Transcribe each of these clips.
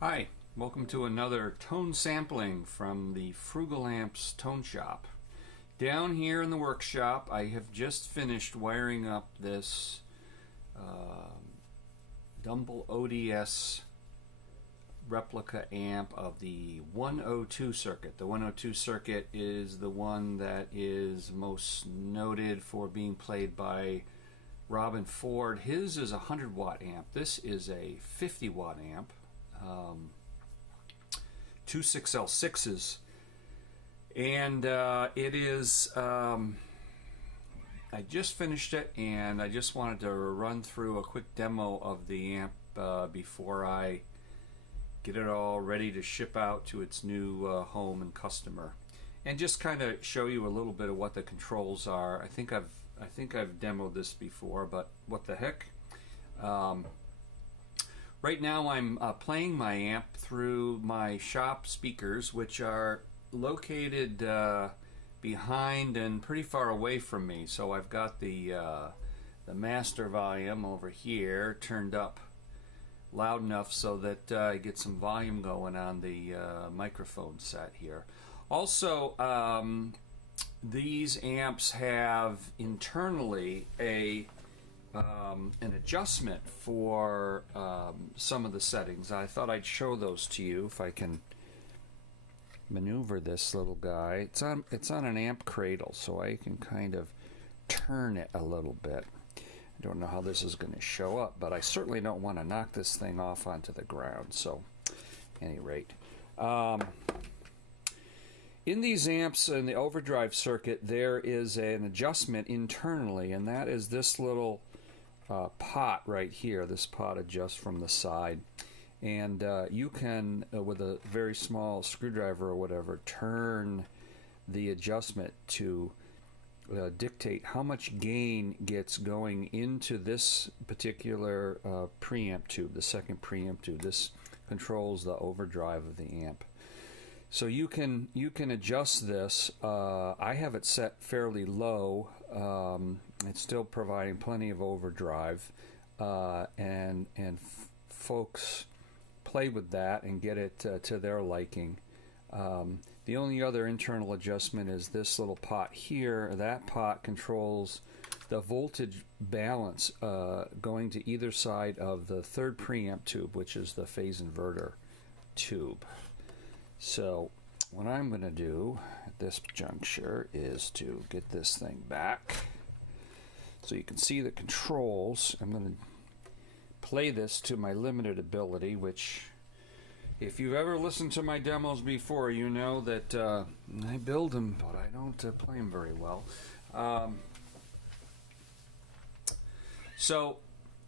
Hi, welcome to another tone sampling from the Frugal Amps Tone Shop. Down here in the workshop, I have just finished wiring up this Dumble ODS replica amp of the 102 circuit. The 102 circuit is the one that is most noted for being played by Robben Ford. His is a 100 watt amp. This is a 50 watt amp. Two 6L6s, and it is I just finished it, and I just wanted to run through a quick demo of the amp before I get it all ready to ship out to its new home and customer, and just kind of show you a little bit of what the controls are. I think I've demoed this before, but what the heck. Right now I'm playing my amp through my shop speakers, which are located behind and pretty far away from me. So I've got the master volume over here turned up loud enough so that I get some volume going on the microphone set here. Also, these amps have internally an adjustment for some of the settings. I thought I'd show those to you if I can maneuver this little guy. It's on an amp cradle, so I can kind of turn it a little bit. I don't know how this is going to show up, but I certainly don't want to knock this thing off onto the ground. So, at any rate, in these amps in the overdrive circuit, there is an adjustment internally, and that is this little pot right here. This pot adjusts from the side, and you can, with a very small screwdriver or whatever, turn the adjustment to dictate how much gain gets going into this particular preamp tube, the second preamp tube. This controls the overdrive of the amp. So you can adjust this. I have it set fairly low. It's still providing plenty of overdrive, and folks play with that and get it to their liking. The only other internal adjustment is this little pot here. That pot controls the voltage balance going to either side of the third preamp tube, which is the phase inverter tube. So what I'm going to do at this juncture is to get this thing back so you can see the controls. I'm going to play this to my limited ability, which, if you've ever listened to my demos before, you know that I build them, but I don't play them very well. So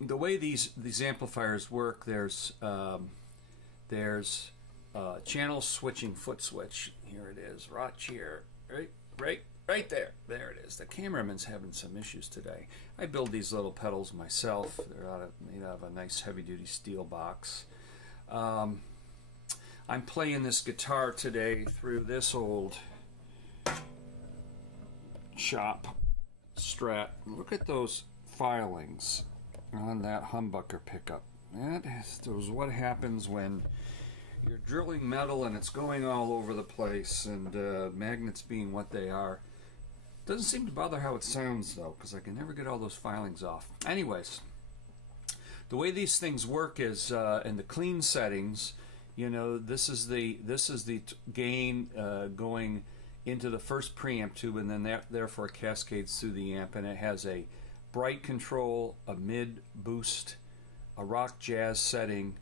the way these amplifiers work, there's channel switching foot switch. Here it is, right here, right there. There it is. The cameraman's having some issues today. I build these little pedals myself. They're made out of a nice heavy-duty steel box. I'm playing this guitar today through this old shop Strat. Look at those filings on that humbucker pickup. That is what happens when you're drilling metal and it's going all over the place, and magnets being what they are. Doesn't seem to bother how it sounds though, because I can never get all those filings off. Anyways, the way these things work is in the clean settings. You know, this is the gain going into the first preamp tube, and then that therefore cascades through the amp, and it has a bright control, a mid boost, a rock jazz setting,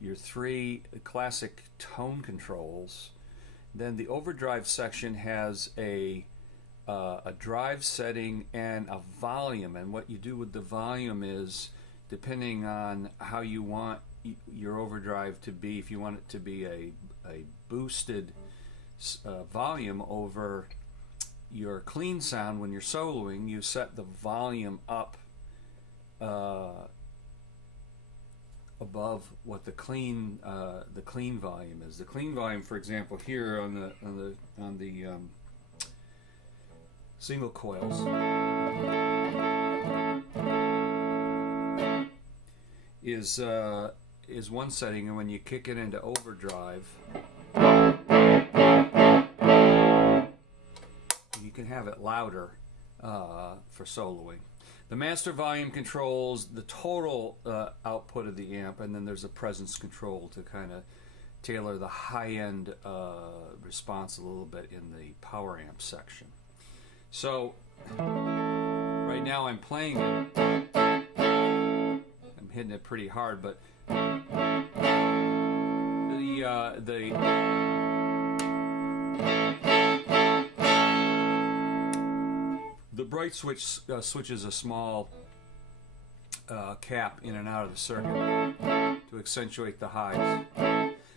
your three classic tone controls. Then the overdrive section has a drive setting and a volume, and what you do with the volume is, depending on how you want your overdrive to be, if you want it to be a boosted volume over your clean sound when you're soloing, you set the volume up above what the clean volume is. The clean volume, for example, here on the single coils is is one setting, and when you kick it into overdrive, you can have it louder for soloing. The master volume controls the total output of the amp, and then there's a presence control to kind of tailor the high-end response a little bit in the power amp section. So right now I'm playing it. I'm hitting it pretty hard, but the bright switch switches a small cap in and out of the circuit to accentuate the highs.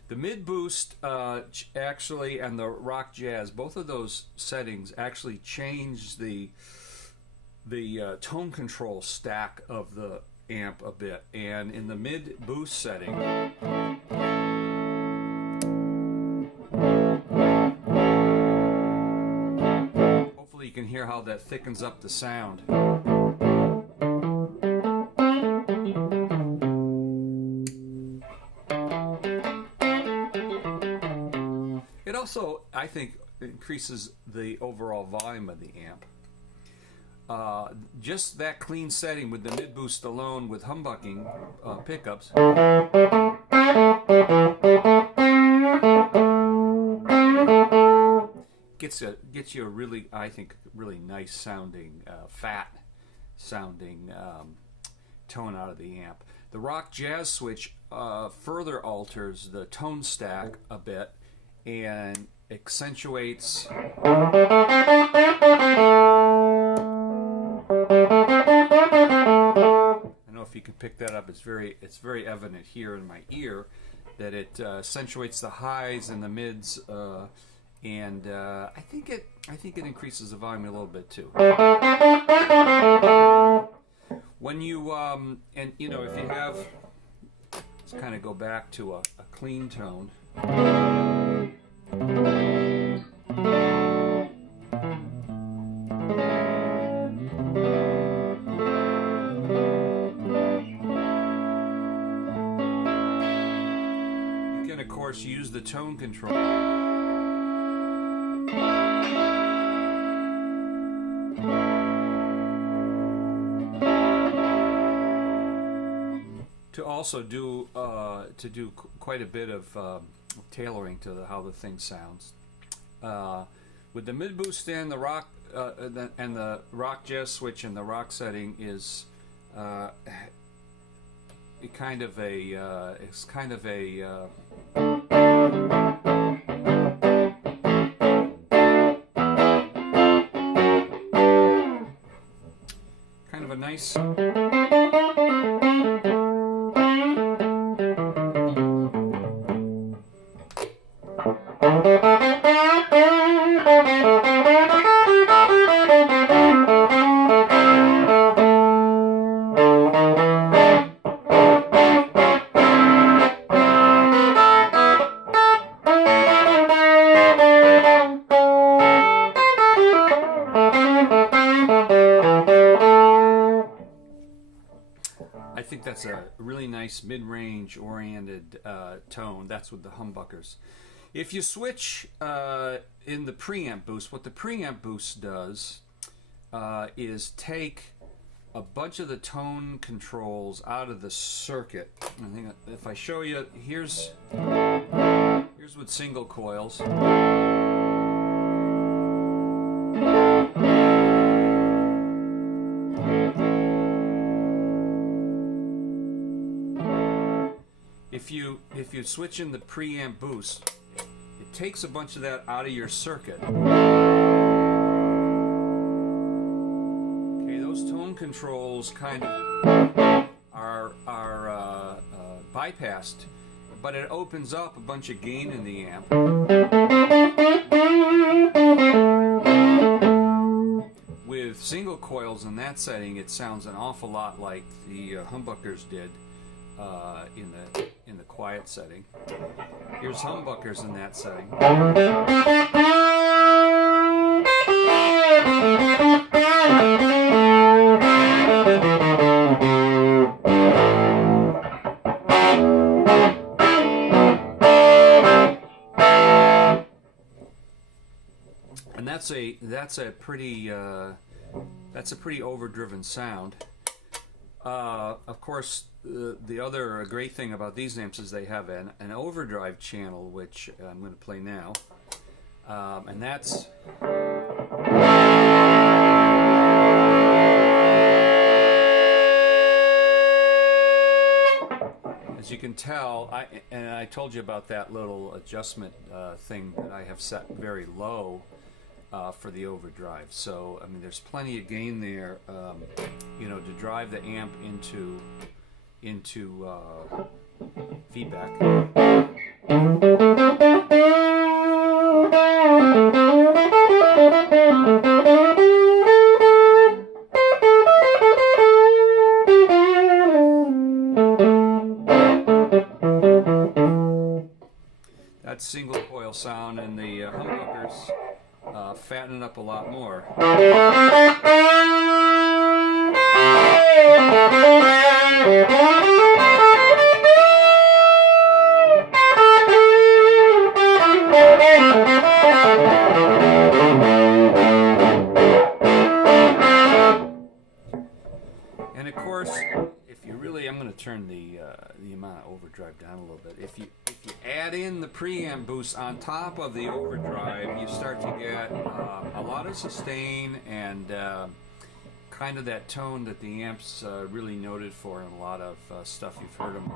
The mid boost actually, and the rock jazz, both of those settings actually change the tone control stack of the amp a bit. And in the mid boost setting, hopefully you can hear how that thickens up the sound. It also, I think, increases the overall volume of the amp. Just that clean setting with the mid boost alone with humbucking pickups gets you a really, I think, really nice sounding, fat sounding tone out of the amp. The rock jazz switch further alters the tone stack a bit and accentuates I don't know if you can pick that up. It's very evident here in my ear that it accentuates the highs and the mids, and I think it increases the volume a little bit too. When you and you know, if you have, let's kind of go back to a clean tone. You can, of course, use the tone control to also do quite a bit of tailoring to how the thing sounds. With the mid boost and the rock and the rock jazz switch and the rock setting is kind of a nice. I think that's a really nice mid-range oriented tone. That's with the humbuckers. If you switch in the preamp boost, what the preamp boost does is take a bunch of the tone controls out of the circuit. I think if I show you, here's with single coils. If you switch in the preamp boost, it takes a bunch of that out of your circuit. Okay, those tone controls kind of are bypassed, but it opens up a bunch of gain in the amp. With single coils in that setting, it sounds an awful lot like the humbuckers did in the quiet setting. Here's humbuckers in that setting. that's a pretty overdriven sound. Of course, the other great thing about these amps is they have an overdrive channel, which I'm going to play now, and that's. As you can tell, I told you about that little adjustment thing that I have set very low for the overdrive. So I mean, there's plenty of gain there, you know, to drive the amp into feedback. That single coil sound, and the humbuckers fatten it up a lot more. And of course, if you really, I'm going to turn the amount of overdrive down a little bit. If you add in the preamp boost on top of the overdrive, you start to get a lot of sustain and kind of that tone that the amp's really noted for in a lot of stuff you've heard them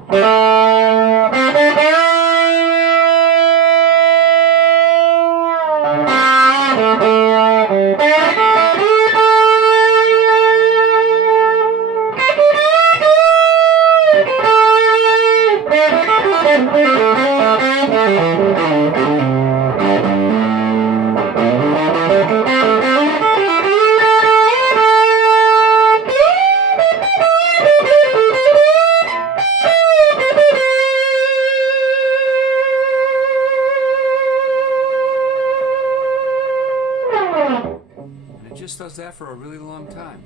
does that for a really long time.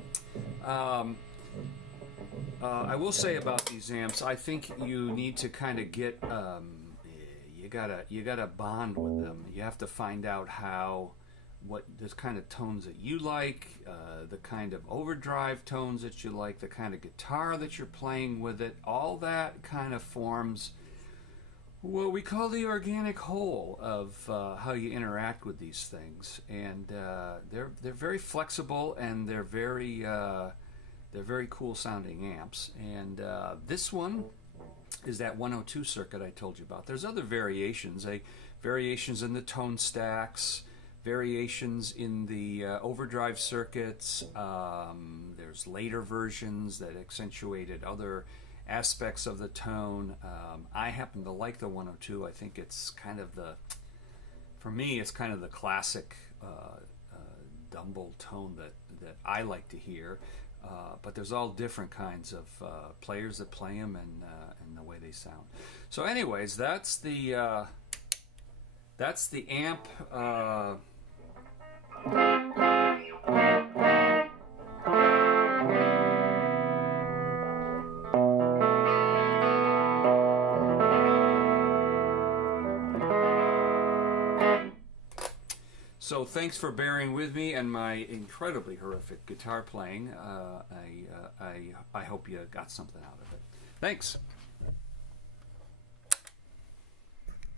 I will say about these amps, I think you need to kind of get you gotta bond with them. You have to find out what the kind of tones that you like, the kind of overdrive tones that you like, the kind of guitar that you're playing with it. All that kind of forms what we call the organic whole of how you interact with these things, and they're very flexible, and they're very cool sounding amps. And this one is that 102 circuit I told you about. There's other variations, variations in the tone stacks, variations in the overdrive circuits. There's later versions that accentuated other aspects of the tone. I happen to like the 102. I think it's kind of for me, it's kind of the classic Dumble tone that I like to hear. But there's all different kinds of players that play them and the way they sound. So, anyways, that's the amp. So thanks for bearing with me and my incredibly horrific guitar playing. I hope you got something out of it. Thanks.